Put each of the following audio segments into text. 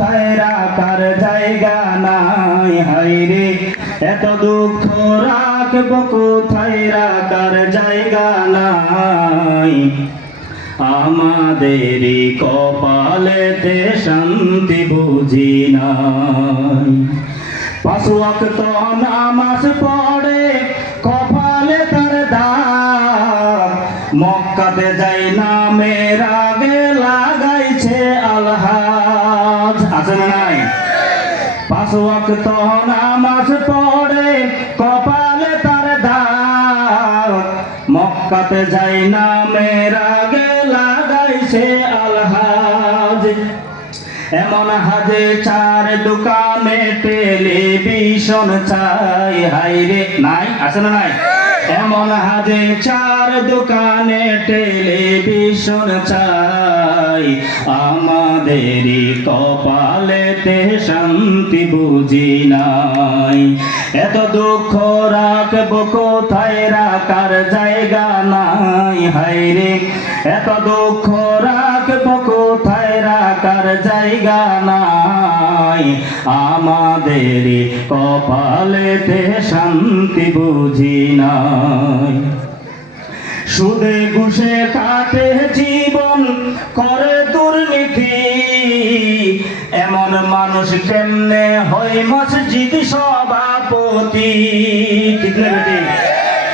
কোথায় রাখার জায়গা নাই? হাইরে এত দুঃখ রাখব কোথায় রাখার জায়গা নাই? আমাদেরই কপালেতে শান্তি বুঝি নাই। পাঁচ ওয়াক্ত নামাজ পড়ে কপালে তার দাগ। মক্কাতে যাই না মেরা গে লাগাইছে আলহাজ আছে না নাই। পাঁচ ওয়াক্ত নামাজ পড়ে, কপালে তার দাগ মক্কাতে যাই না মেরা গে লাগাইছে আলহাজ। এমন হাজে চার দোকানে টেলিভিশন চাই। হাইরে নাই আছে না নাই। এমন হাজে চার দোকানে টেলিভিশন চাই। আমাদেরই কপালেতে শান্তি বুঝি নাই। এত দুঃখ রাখব কোথায়? রাখার জায়গা নাই। হাইরে এত দুঃখ রাখব কোথায়? রাখার জায়গা নাই। আমাদেরই কপালেতে শান্তি বুঝি নাই। সুদে ঘুষে কাটে জীবন, করে দুর্নীতি। এমন মানুষ কেমনে হয় মসজিদ সভাপতি?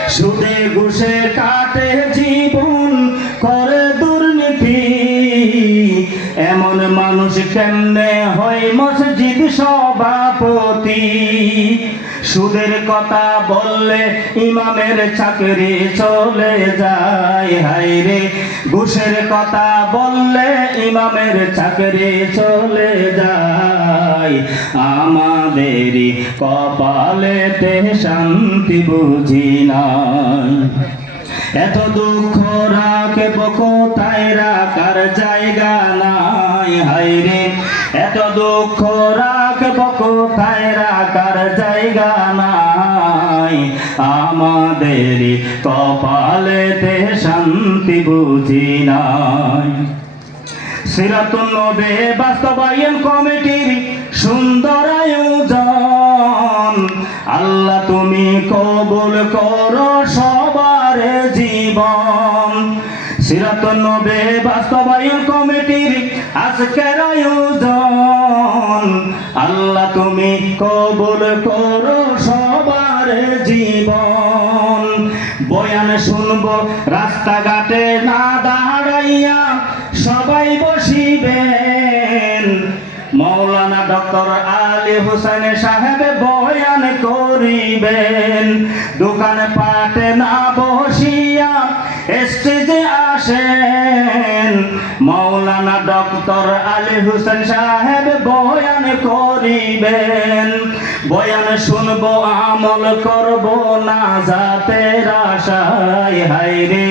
সুদে ঘুষে কাটে জীবন, করে দুর্নীতি। এমন মানুষ কেমনে হয় মসজিদ সভাপতি। সুদের কথা বললে ইমামের চাকরি চলে যায়। হাইরে ঘুষের কথা বললে ইমামের চাকরি চলে যায়। আমাদেরই কপালেতে শান্তি বুঝি নাই। এত দুঃখ কোথায় রাখার জায়গা নাই? আমাদের কপালেতে শান্তি বুঝি নাই। সিরাতুল নবে বাস্তবায়ন কমিটির সুন্দর আয়োজন। আল্লাহ তুমি কবুল করো সবার জীবন। সিরাতুল নবে বাস্তবায়ন কমিটির আজকের আয়োজন। আল্লাহ তুমি কবুল করো সবার জীবন। বয়ান শুনব, রাস্তাঘাটে না দাঁড়াইয়া সবাই বসিবেন। মৌলানা ডক্টর আলী হোসেন সাহেব বয়ান করিবেন। দোকানে পাটে না বসিয়া স্টেজে আসেন। মৌলানা ডক্টর আলী হোসেন সাহেব বয়ান করিবেন। বয়ান শুনব, আমল করব, না জাতের আশায় হাইরে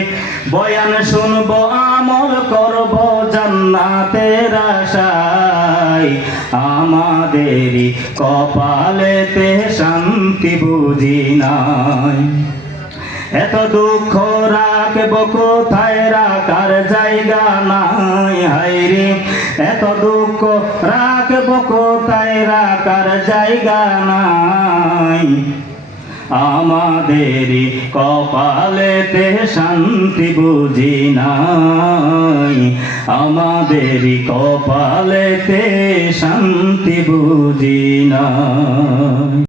বয়ান শুনব, আমল করব, জান্নাতের আশায়। আমাদেরই কপালেতে শান্তি বুঝি নাই। এত দুঃখ রাখব কোথায়? রাখার জায়গা নাই হাইরে এত দুঃখ রাখব কোথায়? রাখার জায়গা নাই। আমাদেরই কপালেতে শান্তি বুঝি নাই। আমাদেরই কপালেতে শান্তি বুঝি নাই।